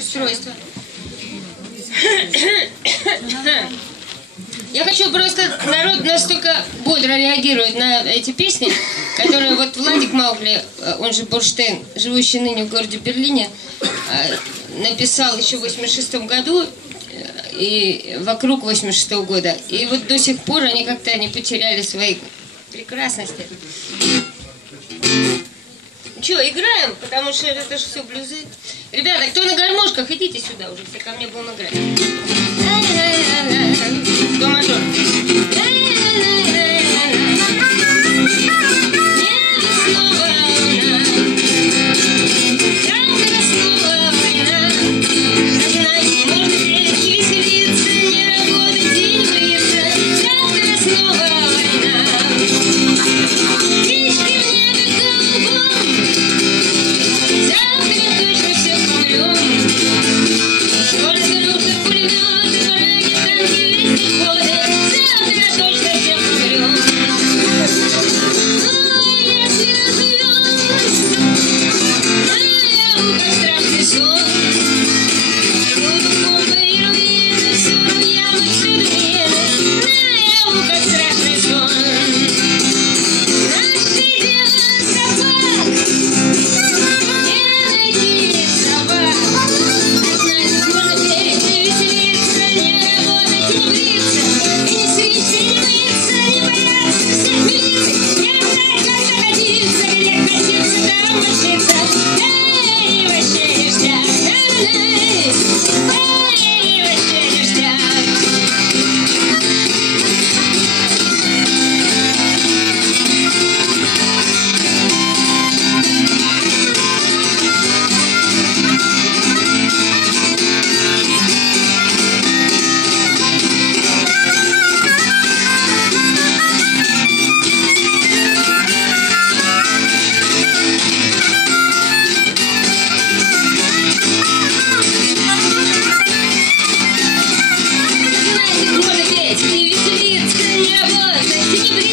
устройство. Я хочу просто... Народ настолько бодро реагирует на эти песни, которые вот Владик Маугли, он же Бурштейн, живущий ныне в городе Берлине, написал еще в 86-м году и вокруг 86-го года. И вот до сих пор они как-то не потеряли своей прекрасности. Че, играем? Потому что это же все блюзы. Ребята, кто на гармошках, идите сюда уже, все ко мне будем играть. До мажор. Ты веселиться не работать, ты не